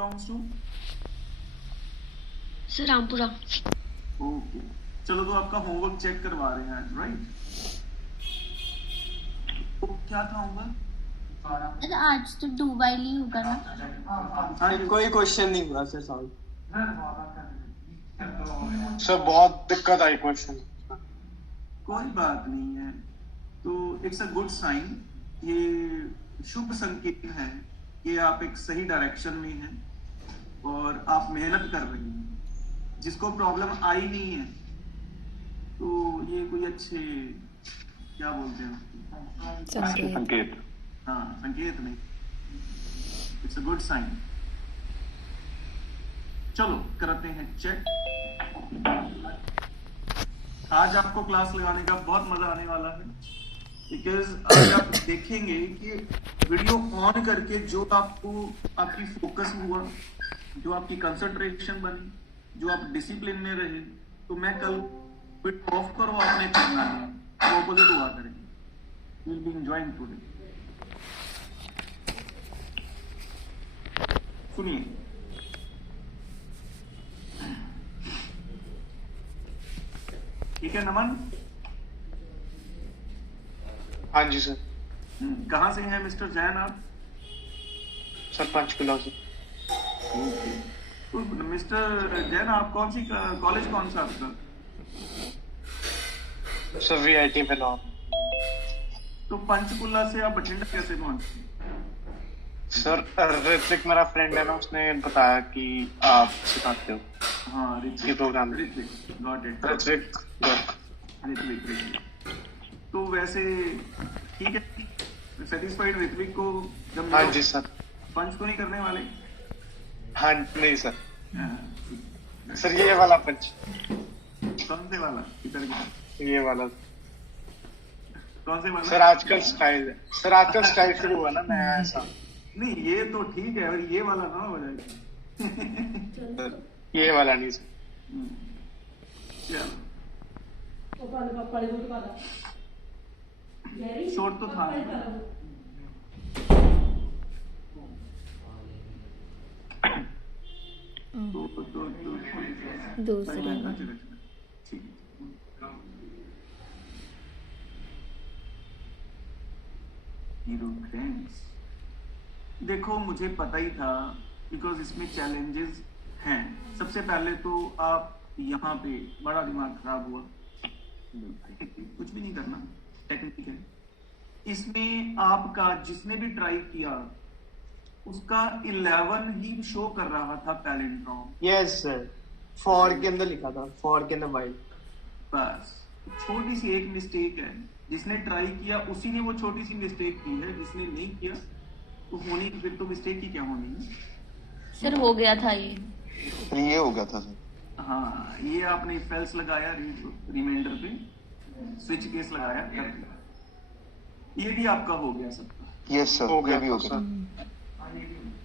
Belongs to? Sir Rampura. Okay, चलो तो आपका होमवर्क चेक करवा रहे हैं आज, राइट? तो क्या था होमवर्क? आज तो डू वाइल ही होगा ना? हाँ, कोई क्वेश्चन नहीं हुआ सर सॉल्व। सर बहुत दिक्कत आई क्वेश्चन। कोई बात नहीं है, तो इट्स अ गुड साइन, ये शुभ संकेत है कि आप एक सही डायरेक्शन में हैं और आप मेहनत कर रहे हैं। जिसको प्रॉब्लम आई नहीं है तो ये कोई अच्छे क्या बोलते हैं संकेत। हाँ, संकेत नहीं, इट्स अ गुड साइन। चलो करते हैं चेक। आज आपको क्लास लगाने का बहुत मजा आने वाला है, बिकॉज आज आप देखेंगे कि वीडियो ऑन करके जो आपको आपकी फोकस हुआ, जो आपकी कंसंट्रेशन बनी, जो आप डिसिप्लिन में रहे, तो मैं कल वीडियो ऑफ करो आपने करना है, तो ऑपोजिट हुआ करेंगे। Will be enjoying today. सुनिए, ठीक है नमन? हाँ जी सर। कहाँ से हैं मिस्टर जैन आप? सर पंचकुला से। ओके, तो मिस्टर जैन आप कौन सी कॉलेज कौन सा आपका? सर वीआईटी में नाम। तो पंचकुला से आप बठिंडा कैसे पहुंचे? सर ऋत्विक मेरा फ्रेंड है ना, उसने बताया कि आप सिखाते हो। हाँ, ये program. Ritwik, got it. Ritwik. तो वैसे ठीक है, सेटिस्फाइड ऋत्विक को जब हाँ जी सर। पंच तो नहीं करने वाले? हाँ नहीं सर। हाँ, सर ये वाला पंच। कौन से वाला? इधर की? ये वाला कौन से वाला? सर आजकल स्टाइल है। सर आजकल स्टाइल शुरू हुआ ना नया ऐसा। नहीं, ये तो ठीक है, और ये वाला ना हो जाएगा। ये वाला नहीं सर। चलो, शॉर्ट तो था। दूसरी ठीक। देखो मुझे पता ही था, बिकॉज इसमें चैलेंजेस हैं। सबसे पहले तो आप यहाँ पे बड़ा दिमाग खराब हुआ, कुछ भी नहीं करना, टेक्निक है इसमें। आपका जिसने भी ट्राई किया उसका 11 ही शो कर रहा था पैलिंड्रोम। यस सर, फॉर के अंदर लिखा था, फॉर के अंदर वाइल। बस छोटी सी एक मिस्टेक है, जिसने ट्राई किया उसी ने वो छोटी सी मिस्टेक की है, जिसने नहीं किया तो होनी, फिर तो मिस्टेक ही क्या होनी है सर। हो गया था ये हो गया था सर। हाँ, ये आपने फेल्स लगाया, रिमाइंडर पे स्विच केस लगाया, कर दिया। ये भी आपका हो गया सबका। यस सर, हो ये गया भी हो तो गया।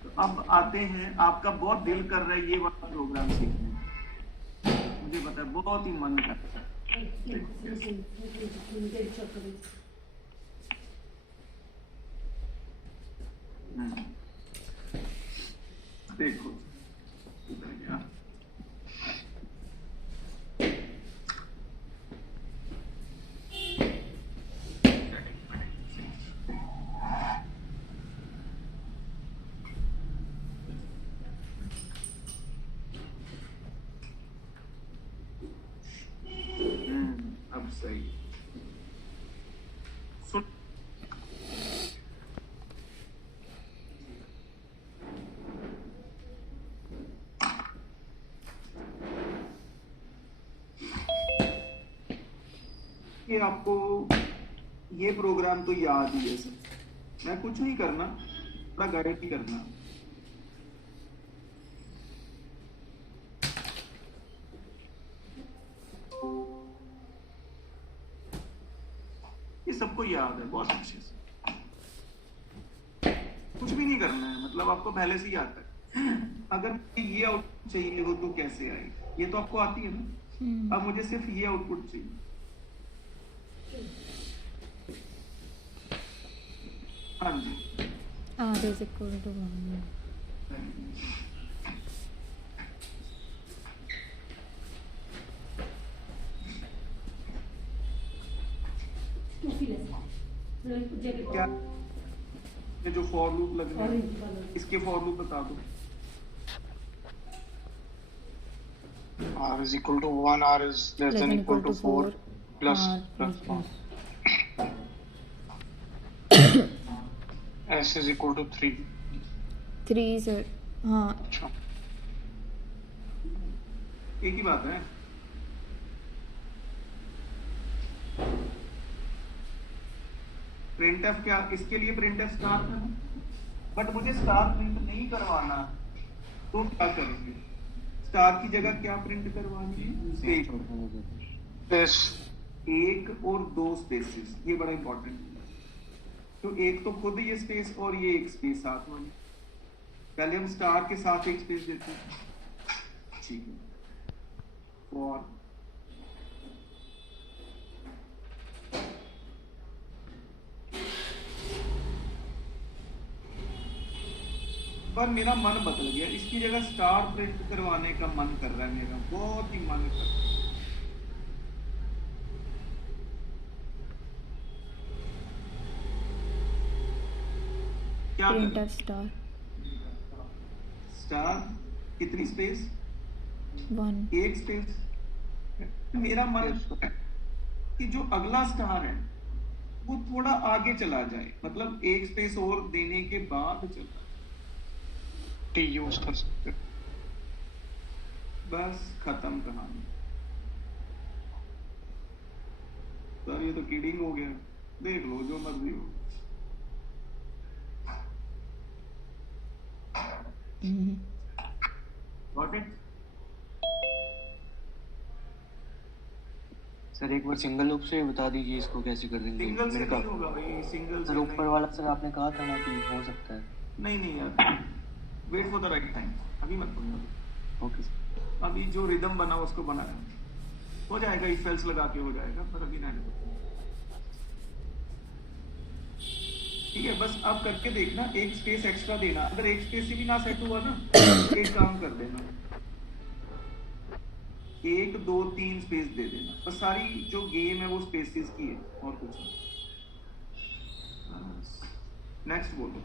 तो अब आते हैं, आपका बहुत दिल कर रहा है ये वाला प्रोग्राम सीखने, मुझे पता है बहुत ही मन करता है। देखो इधर गया। अब सही सुन। ये आपको ये प्रोग्राम तो याद ही है सर, मैं कुछ नहीं करना, थोड़ा गाइड ही करना। ये सबको याद है बहुत अच्छे से, कुछ भी नहीं करना है, मतलब आपको पहले से ही आता है। अगर ये आउटपुट चाहिए हो तो कैसे आए, ये तो आपको आती है ना। अब मुझे सिर्फ ये आउटपुट चाहिए। हाँ जी, R is equal to 1। क्या ये जो फॉर लूप लग रहा है इसके फॉर लूप बता दो। R is equal to 1, R is less than equal to 4, plus, plus 1. S is equal to 3. 3 sir हाँ अच्छा, एक ही बात है। प्रिंटफ क्या इसके लिए प्रिंटफ स्टार है, बट मुझे स्टार प्रिंट नहीं करवाना तो क्या करेंगे? स्टार की जगह क्या प्रिंट करवानी है? स्पेस। this, एक और दो स्पेसेस, ये बड़ा इंपॉर्टेंट है। तो एक तो खुद ये स्पेस और ये एक स्पेस साथ वाली। पहले हम स्टार के साथ एक स्पेस देते हैं, ठीक है। और पर मेरा मन बदल गया, इसकी जगह स्टार प्रिंट करवाने का मन कर रहा है मेरा, बहुत ही मन कर रहा है। क्या प्रिंटर स्टार स्टार कितनी स्पेस? 1 एक स्पेस। मेरा मन है कि जो अगला स्टार है वो थोड़ा आगे चला जाए, मतलब एक स्पेस और देने के बाद चला, T use कर सकते हैं। बस खत्म कहानी। सर ये तो किडिंग हो गया, देख लो जो मर्जी हो। Got it? सर एक बार सिंगल लूप से बता दीजिए इसको कैसे कर देंगे। सिंगल से मेरे नहीं का होगा भाई, सिंगल से सर ऊपर नहीं। वाला सर आपने कहा था ना कि हो सकता है। नहीं यार, wait for the right time, अभी मत बोलो। Okay sir. अभी जो रिदम बना उसको बनाया हो जाएगा, इफ एल्स लगा के हो जाएगा, पर अभी नहीं। ठीक है, बस आप करके देखना, एक स्पेस एक्स्ट्रा देना। अगर एक स्पेस ही भी ना सेट हुआ ना, एक काम कर देना, 1 2 3 स्पेस दे देना। बस सारी जो गेम है वो स्पेसेस की है और कुछ नहीं। नेक्स्ट बोलो।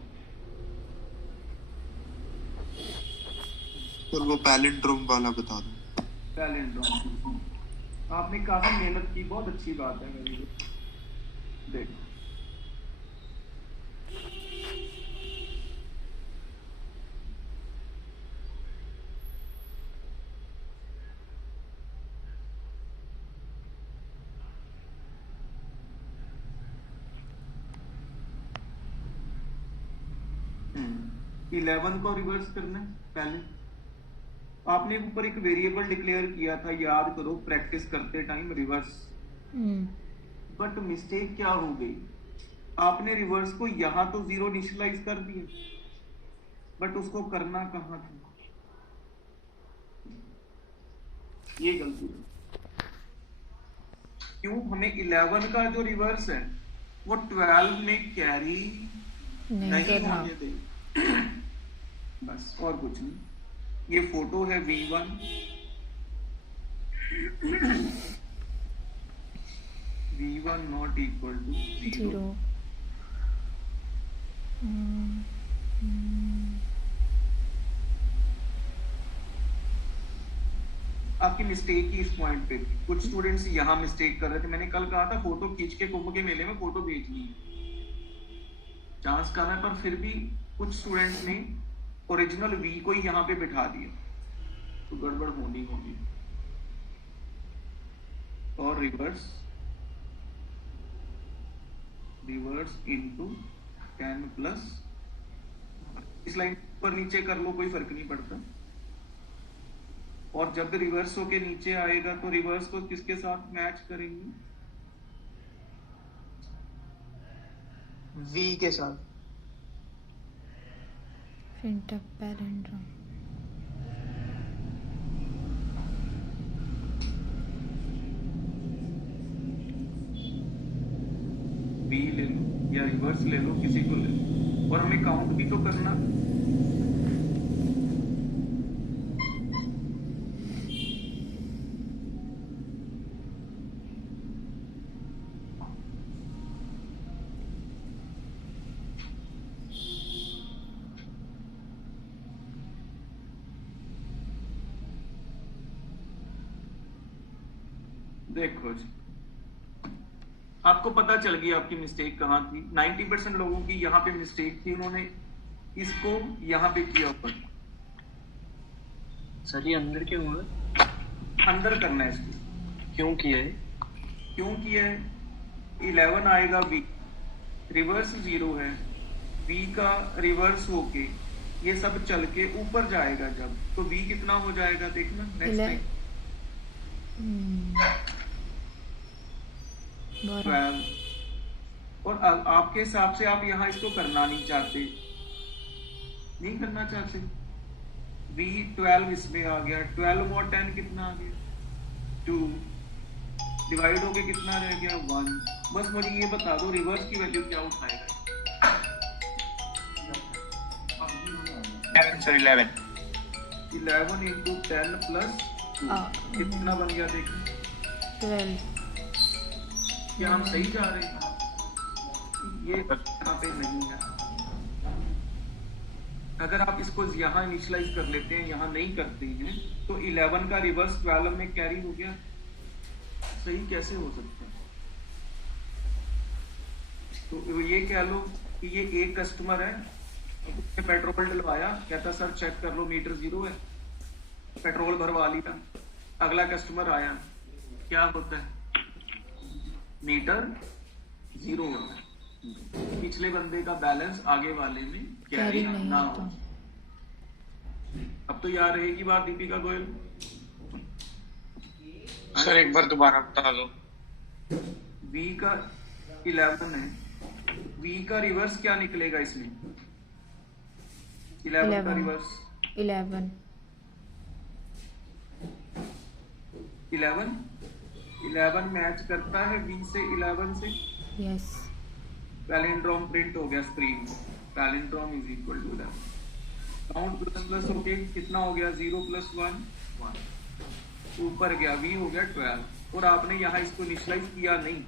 सर वो पैलिंड्रोम वाला बता दो। पैलिंड्रोम आपने काफी मेहनत की, बहुत अच्छी बात है मेरी। देखो हम्म, 11 को रिवर्स करना है। पहले आपने ऊपर एक वेरिएबल डिक्लेयर किया था, याद करो, प्रैक्टिस करते टाइम, रिवर्स। बट मिस्टेक क्या हो गई, आपने रिवर्स को यहां तो 0 इनिशियलाइज कर दिया, बट उसको करना कहां था, ये गलती है। क्यों? हमें 11 का जो रिवर्स है वो 12 में कैरी नहीं करना। होने दे। बस और कुछ नहीं। ये फोटो है V1, V1 not equal to 0। 0 आपकी मिस्टेक ही इस पॉइंट पे थी। कुछ स्टूडेंट्स यहाँ मिस्टेक कर रहे थे। मैंने कल कहा था फोटो खींच के कुंभ के मेले में फोटो भेजनी है, चांस कम है, पर फिर भी कुछ स्टूडेंट्स ने ओरिजिनल V को ही यहाँ पे बिठा दिया, तो गड़बड़ होनी होगी। और रिवर्स इनटू 10 प्लस, इस लाइन पर नीचे कर लो, कोई फर्क नहीं पड़ता। और जब रिवर्स होके नीचे आएगा तो रिवर्स को किसके साथ मैच करेंगे? V के साथ। प्रिंटर पैलिंड्रोम V ले लो या रिवर्स ले लो, किसी को ले लो। और हमें काउंट भी तो करना। देखो जी, आपको पता चल गई आपकी मिस्टेक कहाँ थी। 90% लोगों की यहाँ पे मिस्टेक थी, उन्होंने इसको यहाँ पे किया ऊपर। सर ये अंदर क्यों हुआ? अंदर करना है इसको। क्यों किया है? क्यों किया है? 11 आएगा बी, रिवर्स 0 है, बी का रिवर्स होके ये सब चल के ऊपर जाएगा जब, तो बी कितना हो जाएगा देखना नेक्स्ट टाइम। 12। और आपके हिसाब से आप यहाँ इसको करना नहीं चाहते, नहीं करना चाहते, बी 12 इसमें आ गया, 12 और 10 कितना आ गया 2, डिवाइड होके कितना रह गया 1। बस मुझे ये बता दो रिवर्स की वैल्यू क्या उठाएगा? 11 सर 11 into 10 प्लस 2 कितना बन गया देखो। 12। क्या हम सही जा रहे हैं? ये यहाँ पे नहीं है। अगर आप इसको यहाँ इनिशियलाइज कर लेते हैं, यहाँ नहीं करते हैं, तो 11 का रिवर्स 12 में कैरी हो गया। सही कैसे हो सकता है? तो ये कह लो कि ये एक कस्टमर है, पेट्रोल डलवाया, कहता सर चेक कर लो मीटर 0 है, पेट्रोल भरवा लिया। अगला कस्टमर आया, क्या होता है? मीटर 0 होता है। पिछले बंदे का बैलेंस आगे वाले में कैरी ना हो। अब तो याद रहेगी बात दीपिका गोयल। सर एक बार दोबारा बता दो। V का 11 है, V का रिवर्स क्या निकलेगा इसमें? 11 का रिवर्स 11 11 मैच करता है V से 11 से। यस। पैलिंड्रोम प्रिंट हो गया screen, palindrome is equal to 11। Count plus plus हो गया, कितना हो गया 0 + 1 1, ऊपर गया V हो गया 12। और आपने यहाँ इसको इनिशियलाइज किया नहीं,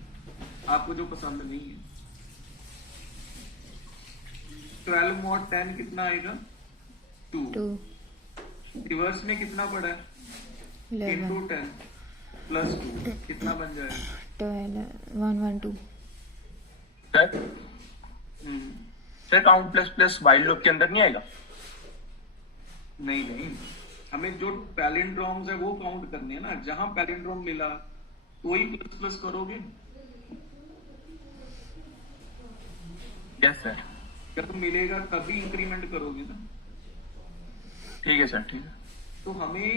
आपको जो पसंद नहीं है। 12 mod 10 कितना आएगा 2। रिवर्स में कितना पड़ा है 11 into 10 + 2 कितना बन जाएगा 12 112। Sir count plus plus while loop के अंदर नहीं आएगा? नहीं, हमें जो पैलिंड्रोम्स है वो काउंट करने हैं ना। जहां पैलिंड्रोम मिला तो ही प्लस प्लस करोगे। Yes sir. जब मिलेगा तभी इंक्रीमेंट करोगे ना। ठीक है सर, ठीक है। तो हमें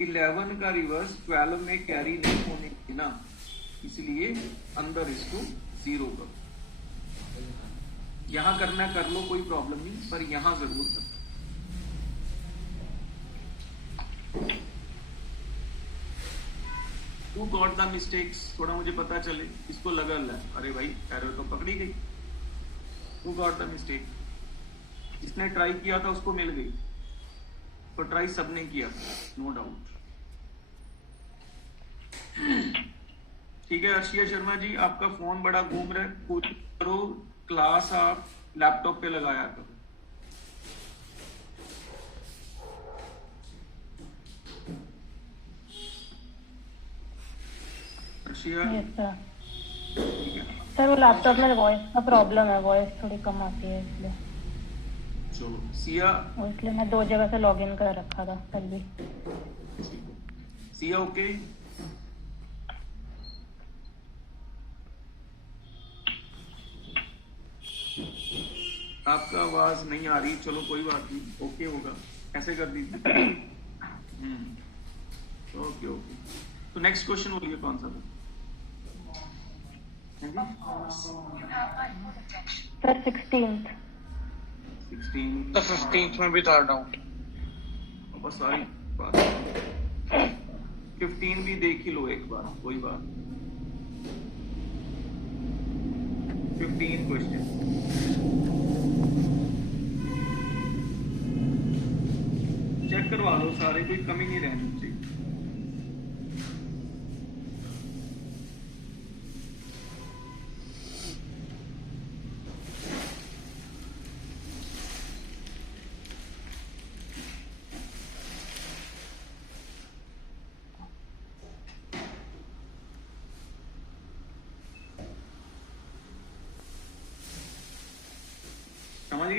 11 का रिवर्स 12 में कैरी नहीं होने देना, इसलिए अंदर इसको 0 करो। यहां करना कर लो, कोई प्रॉब्लम नहीं, पर यहां जरूर करो। Who got the mistakes? थोड़ा मुझे पता चले, इसको लगा ला अरे भाई एरर तो पकड़ी गई। Who got the mistake? जिसने ट्राई किया था उसको मिल गई, तो ट्राई सबने किया, नो डाउट। ठीक है अर्शिया शर्मा जी, आपका फोन बड़ा घूम रहा है, कोशिश करो क्लास आप लैपटॉप पे लगाया करो। अर्शिया ठीक है, सर वो लैपटॉप में वॉइस का प्रॉब्लम है, वॉइस थोड़ी कम आती है इसलिए। चलो सिया, और इसलिए मैं 2 जगह से लॉगिन कर रखा था कल भी। सिया ओके। आपका आवाज नहीं आ रही, चलो कोई बात नहीं, ओके होगा, ऐसे कर दीजिए। Okay okay. तो नेक्स्ट क्वेश्चन बोलिए कौन सा था? Sir 16th। 16 तो 15th में भी था डाउट। बस सारी बात 15 भी देख ही लो एक बार, कोई बात। 15 क्वेश्चन चेक करवा लो सारे, कोई कमी नहीं रहनी चाहिए।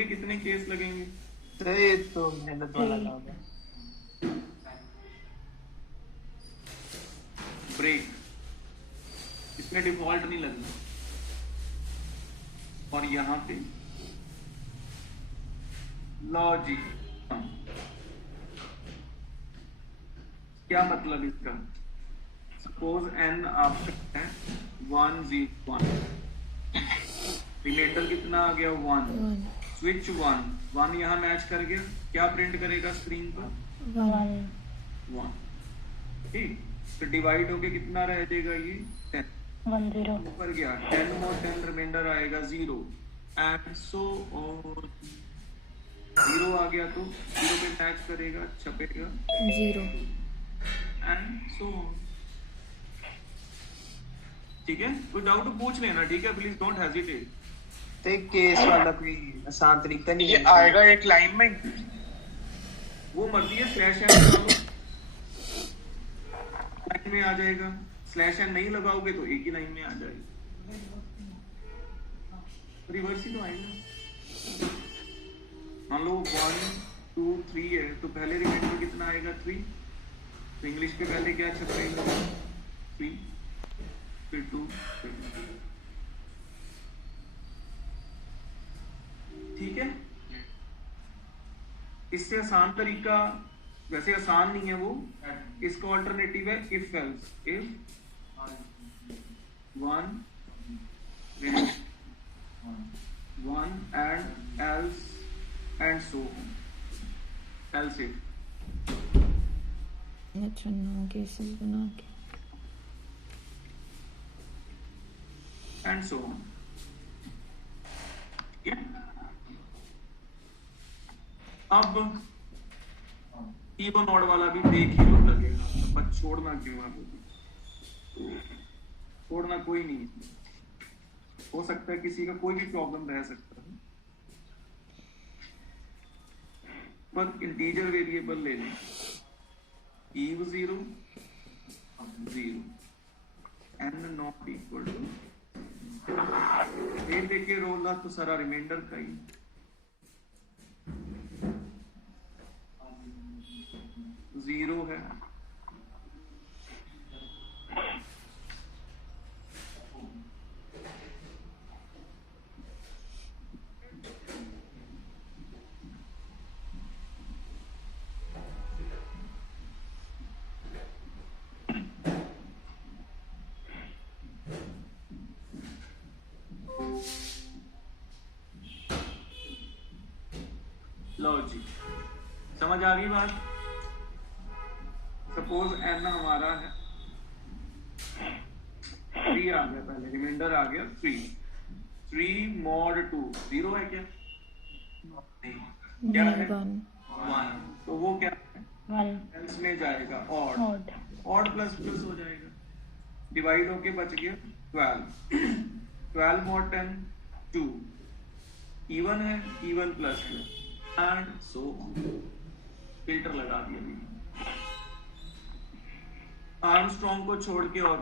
के कितने केस लगेंगे? तो ये तो मेहनत वाला काम है। ब्रेक, इसमें डिफॉल्ट नहीं लगना। और यहाँ पे लॉजिक, क्या मतलब इसका? सपोज n आपका है 1 0 1, रिलेटर कितना आ गया 1, स्विच 1 यहाँ मैच कर गया, क्या प्रिंट करेगा स्क्रीन पर? 1। ठीक, तो डिवाइड होके कितना रह जाएगा ये 10, 1 0 ऊपर गया 10 और 10 रिमाइंडर आएगा 0 एंड सो ऑन। 0 आ गया तो 0 पे मैच करेगा, छपेगा 0 एंड सो ऑन। ठीक है, कोई डाउट पूछ लेना, ठीक है, प्लीज डोंट हेजिटेट। तो एक केस वाला कोई आसान तरीका नहीं ये है? आएगा एक लाइन में? वो मर्जी है, स्लैश एन लगा लो, लाइन में आ जाएगा। स्लैश एन नहीं लगाओगे तो एक ही लाइन में आ जाएगा, रिवर्स ही तो आएगा। मान लो 1 2 3 है तो पहले रिमाइंडर कितना आएगा 3, तो इंग्लिश पे पहले क्या छपेगा 3, फिर 2, फिर 3। ठीक है, इससे आसान तरीका, वैसे आसान नहीं है वो, इसका ऑल्टरनेटिव है if else. If 1 and else and so else if अच्छा 9 केसेस बना के एंड सो ऑन। अब इवन ऑड वाला भी देख ही लो लगेगा, पर छोड़ना क्यों है? छोड़ना कोई नहीं, हो सकता है किसी का कोई भी प्रॉब्लम रह सकता है, पर इंटीजर वेरिएबल ले लें। ईव 0 0 n not equal to A लेके रोला तो सारा रिमाइंडर का ही 0 है। लो जी, समझ आ गई बात? सपोज n हमारा है 3 आ गया, पहले रिमाइंडर आ गया 3 mod 2 0 है क्या? नहीं, क्या है 1, तो वो क्या है 1 एल्स में जाएगा ऑड प्लस प्लस हो जाएगा, डिवाइड होके बच गया 12 mod 10 2, इवन है, even plus and so filter लगा दिया मैंने। आर्मस्ट्रॉन्ग को छोड़ के और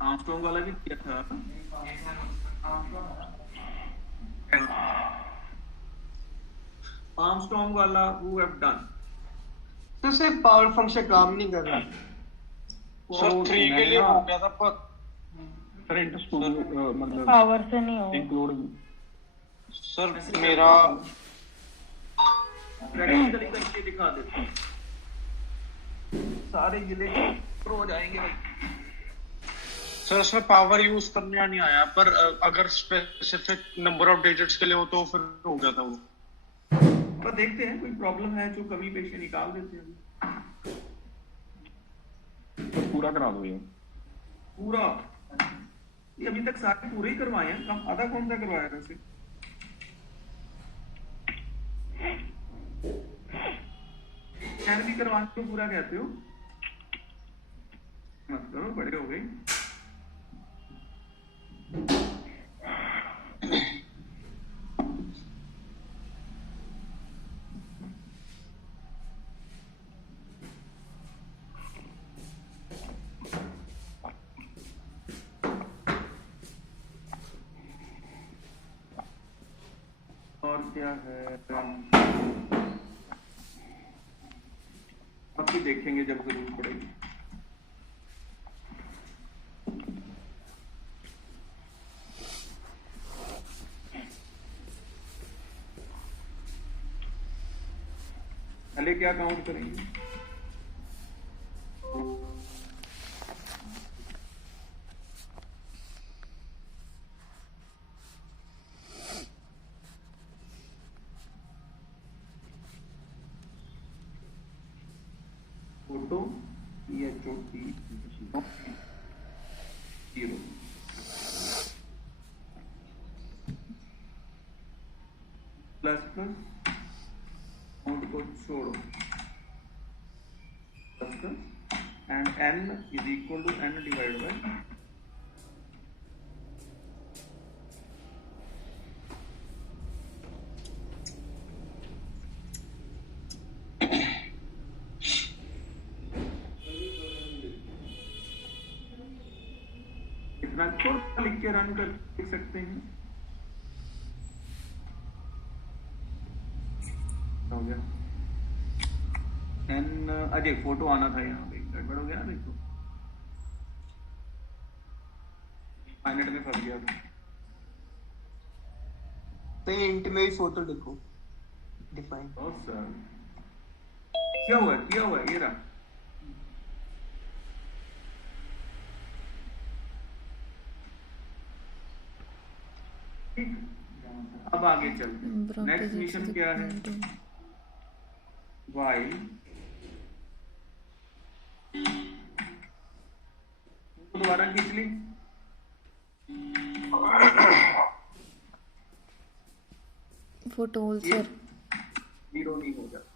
आर्मस्ट्रॉन्ग वाला भी किया था। आर्मस्ट्रॉन्ग वाला who have done। तो सिर्फ पावर फंक्शन काम नहीं कर रहा। सर 3 के लिए हो गया था, पर मतलब पावर से नहीं होगा। इंक्लूड सर मेरा प्रैक्टिकली करके दिखा देते हैं, सारे गिले हो जाएंगे भाई। सर उसमें पावर यूज करने नहीं आया, पर अगर स्पेसिफिक नंबर ऑफ डिजिट्स के लिए हो तो फिर हो जाता वो। पर देखते हैं कोई प्रॉब्लम है जो कमी पेशी निकाल देते हैं। तो पूरा करा दो ये पूरा, ये अभी तक सारे पूरे ही करवाए हैं, कम आधा कौन सा करवाया वैसे? कैन भी करवा के पूरा कहते हो, मत करो, बड़े हो गए। और क्या है, अब भी देखेंगे जब जरूरत पड़ेगी। पहले क्या काउंट करेंगे? Photo PHOT 0 plus plus count को छोड़ो plus plus and n is equal to n divide by इतना थोड़ा लिख के रन कर लिख सकते हैं। हो गया एन अजय फोटो आना था यहाँ पे, गड़बड़ हो गया। देखो फाइनेट में फंस गया था। तो ये इंट में ही फोटो लिखो डिफाइन। सर किया हुआ ये रहा। अब आगे चलते हैं। नेक्स्ट मिशन क्या है? वाइल दोबारा खींच ली। फोटो सर 0 नहीं हो जाता।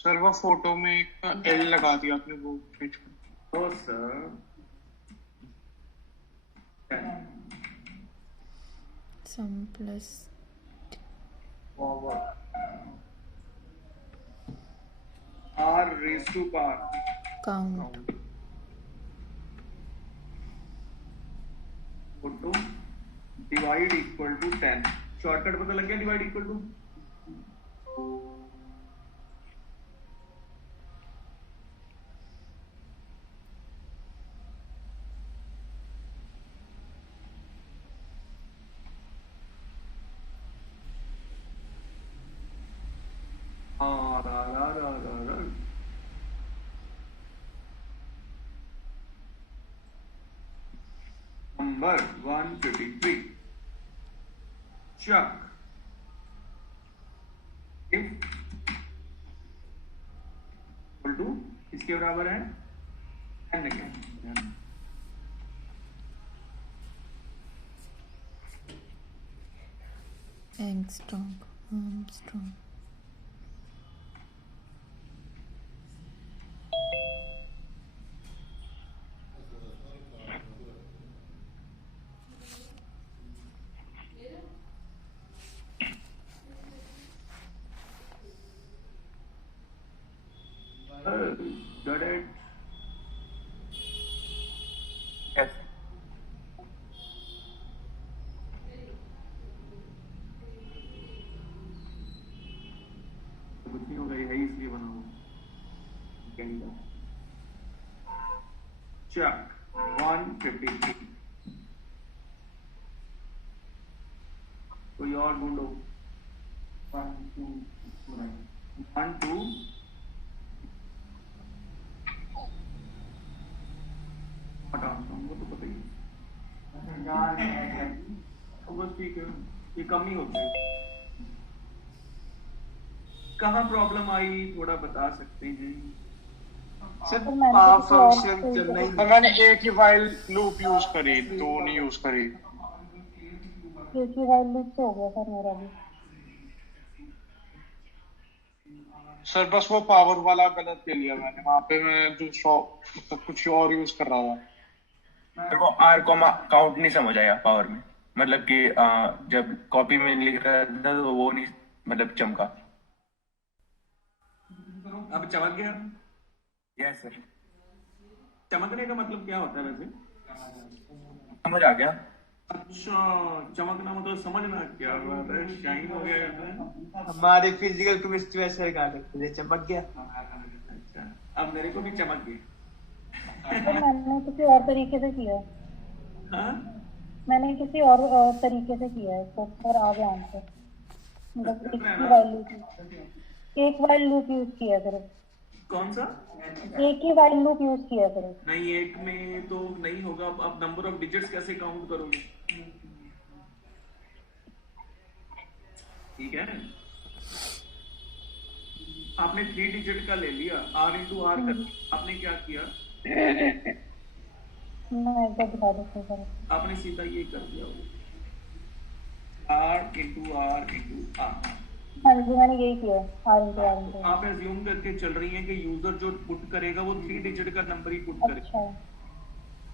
सर वो फोटो में एक एल लगा दिया आपने, वो तो sir sum plus R raised to power count photo divide equal to 10। Shortcut पता लग गया? डिवाइड इक्वल टू नंबर 153 चक इक्वल टू इसके बराबर है n के angstrom Armstrong got it? Yes. कुछ नहीं होगा, ये है ही इसलिए बना हुआ। चक 153 कोई और ढूंढो। 1 2 1 2 वो तो पता ही है। बस ठीक है, ये कम ही होता है। कहाँ प्रॉब्लम आई थोड़ा बता सकते हैं? सर पावर फंक्शन चलना ही तो मैंने एक ही वाइल लूप यूज करी, दो नहीं यूज करी। एक ही वाइल लूप से हो गया सर मेरा भी। सर बस वो पावर वाला गलत ले लिया मैंने, वहां पे मैं दूसरा मतलब कुछ और यूज कर रहा था। मेरे को आर कॉमा काउंट नहीं समझ आया पावर में, मतलब कि जब कॉपी में लिख रहा था तो वो नहीं मतलब चमका। अब चमक गया? Yes sir. चमकने का मतलब क्या होता है वैसे? समझ आ गया। अच्छा, चमकना मतलब समझना क्या बात है, शाइन हो गया कहते हैं। हमारे फिजिकल केमिस्ट्री में सर कहा करते थे, चमक गया। अच्छा, अब मेरे को भी चमक गई। तो मैंने किसी और तरीके से किया, हाँ? मैंने किसी और तरीके से किया है तो पर आ गया आंसर। मतलब एक वाइल लूप यूज किया सिर्फ, कौन सा? एक ही वाइल लूप यूज किया सिर्फ। नहीं, एक में तो नहीं होगा। अब नंबर ऑफ डिजिट्स कैसे काउंट करोगे? ठीक है, आपने 3 डिजिट का ले लिया, R इंटू आर कर, आपने क्या किया? मैं एक बार दिखा देती हूँ सर। आपने सीधा ये कर दिया, R इंटू आर। हाँ जी, मैंने यही किया, R into आप एज्यूम करके चल रही हैं कि यूजर जो पुट करेगा वो 3 डिजिट का नंबर ही पुट करेगा। अच्छा,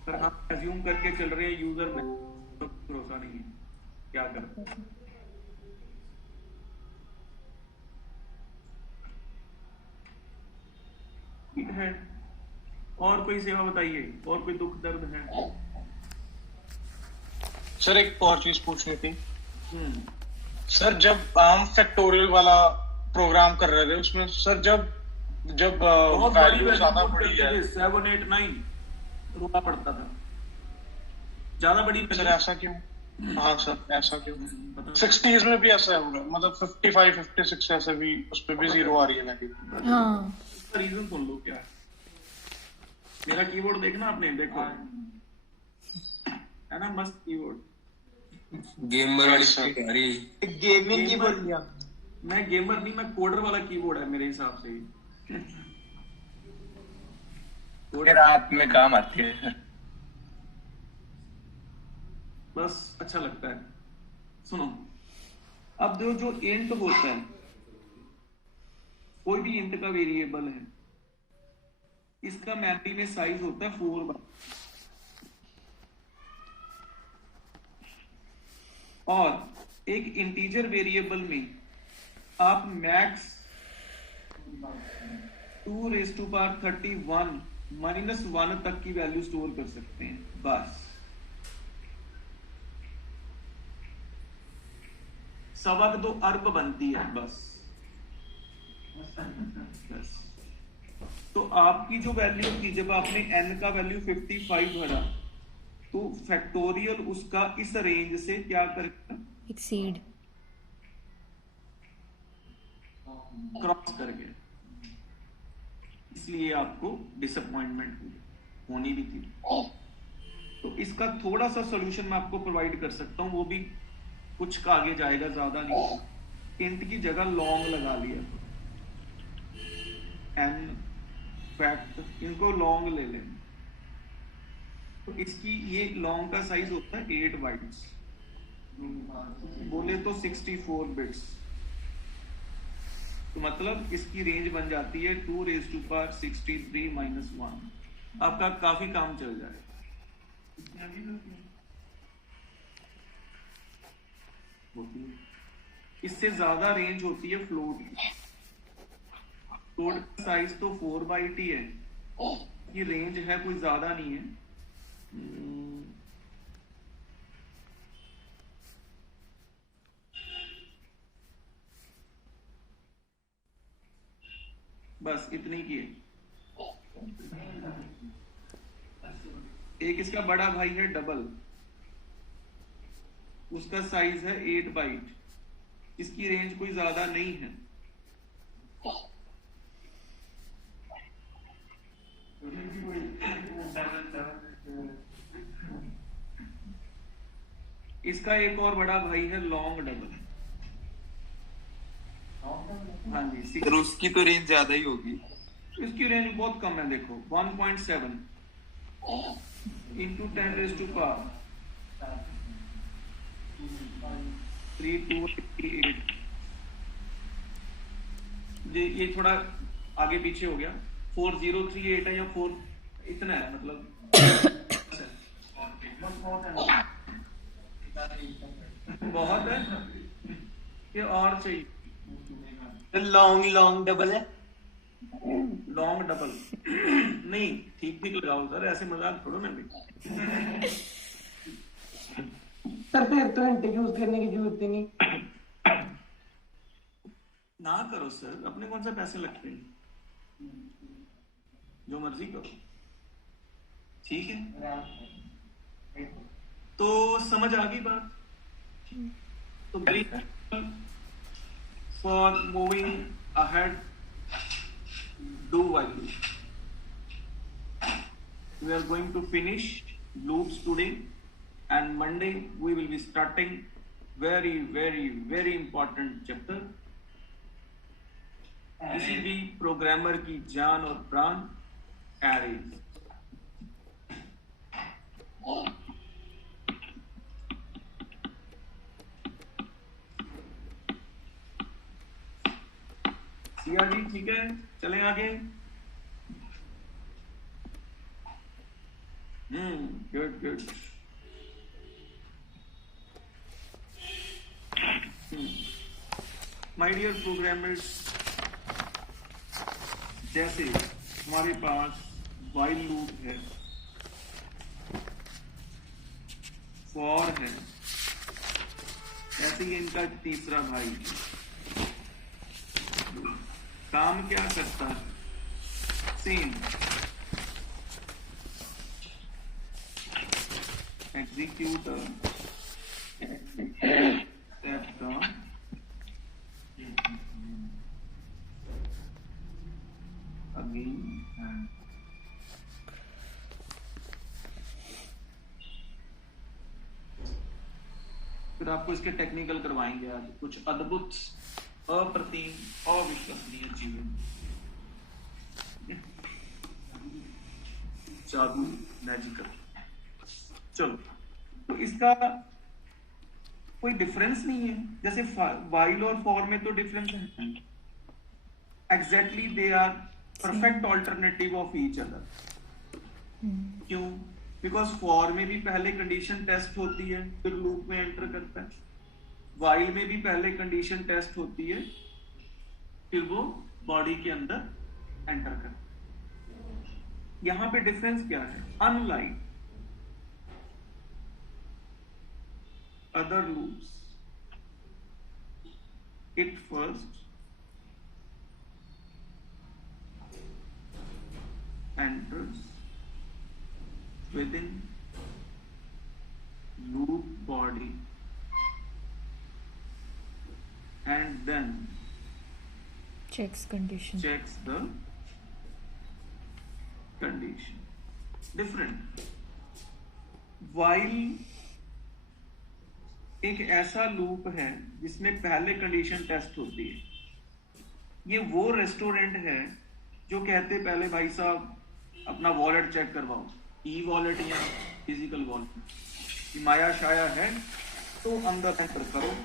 पर हम एज्यूम करके चल रहे हैं यूजर में तो भरोसा नहीं है, क्या करें? ठीक है, और कोई सेवा बताइए, और कोई दुख दर्द है? सर एक और चीज पूछनी थी। सर जब हम फैक्टोरियल वाला प्रोग्राम कर रहे थे उसमें सर जब बहुत बड़ी वैल्यू ज्यादा बड़ी है 7 8 9 रोना पड़ता था, ज्यादा बड़ी। सर ऐसा क्यों? हाँ सर ऐसा क्यों? 60s में भी ऐसा होगा, मतलब 55 56 ऐसे भी उस पर भी 0 आ रही है वैल्यू। हाँ, रीजन सुन लो क्या है। मेरा कीबोर्ड देखना आपने, देखो है ना मस्त कीबोर्ड। गेमर वाली स्पीड आ रही है। गेमिंग की बोल दिया। मैं गेमर नहीं, मैं कोडर वाला कीबोर्ड है मेरे हिसाब से। फिर रात में काम आती है, बस अच्छा लगता है। सुनो, अब जो इंट होता है, कोई भी इंट का वेरिएबल है, इसका मेमोरी में साइज होता है 4 बाइट, और एक इंटीजर वेरिएबल में आप मैक्स 2⁻31 -1 तक की वैल्यू स्टोर कर सकते हैं, बस। सवा 2 अरब बनती है, बस। तो आपकी जो वैल्यू थी, जब आपने n का वैल्यू 55 भरा, तो फैक्टोरियल उसका इस रेंज से क्या करेगा? एक्सीड, क्रॉस कर गया, इसलिए आपको डिसअपॉइंटमेंट होनी भी थी। तो इसका थोड़ा सा सॉल्यूशन मैं आपको प्रोवाइड कर सकता हूं, वो भी कुछ का आगे जाएगा, ज्यादा नहीं। इंट की जगह लॉन्ग लगा लिया, एन फैक्ट, इनको लॉन्ग ले लें। तो इसकी ये लॉन्ग का साइज होता है 8 बाइट्स, बोले तो 64 बिट्स। तो मतलब इसकी रेंज बन जाती है 2⁻63 - 1। आपका काफी काम चल जाएगा। इससे ज्यादा रेंज होती है फ्लोट की। फ्लोट का साइज तो 4 बाइट ही है, ये रेंज है, कोई ज्यादा नहीं है। बस इतनी की है। एक इसका बड़ा भाई है डबल, उसका साइज है 8 बाइट, इसकी रेंज कोई ज्यादा नहीं है। इसका एक और बड़ा भाई है लॉन्ग डबल। हाँ जी, सर उसकी तो रेंज ज्यादा ही होगी। इसकी रेंज बहुत कम है, देखो 1.7 into 10⁻⁴ 3288। ये थोड़ा आगे पीछे हो गया, 4038 है या 4 इतना है, मतलब बहुत है कि और चाहिए? लॉन्ग डबल है, लॉन्ग डबल नहीं, ठीक ठीक लगाओ सर, ऐसे मजाक छोड़ो ना भी। सर फिर तो हिंट यूज करने की जरूरत ही नहीं। ना करो सर, अपने कौन से पैसे लगते हैं, जो मर्जी करो, ठीक है। तो समझ आ गई बात। तो for moving ahead do while loop. We are going to finish loops today, and Monday we will be starting very important chapter। किसी भी प्रोग्रामर की जान और प्राण एरेज। सिया जी ठीक है, चलें आगे। गुड। माय डियर प्रोग्रामर्स, जैसे हमारे पास व्हाइल लूप है, फॉर है, ऐसे ही इनका तीसरा भाई है। काम क्या करता है? Same executor set the again फिर आपको इसके टेक्निकल करवाएंगे आज, कुछ अद्भुत, अप्रतिम, अविश्वसनीय चीजें, जादू, मैजिकल। चलो, तो इसका कोई डिफरेंस नहीं है, जैसे व्हाइल और फॉर में तो डिफरेंस है। Exactly they are perfect alternative of each other. क्यों? बिकॉज फॉर में भी पहले कंडीशन टेस्ट होती है, फिर लूप में एंटर करता है। व्हाइल में भी पहले कंडीशन टेस्ट होती है, फिर वो बॉडी के अंदर एंटर करता है। यहां पे डिफरेंस क्या है? Unlike other loops, it first enters within loop body and then checks condition. checks the condition. Different. While एक ऐसा लूप है जिसमें पहले कंडीशन टेस्ट होती है। ये वो रेस्टोरेंट है जो कहते पहले भाई साहब अपना वॉलेट चेक करवाओ, ई वॉलेट या फिजिकल वॉलेट, माया शाया है तो अंदर एंटर करो।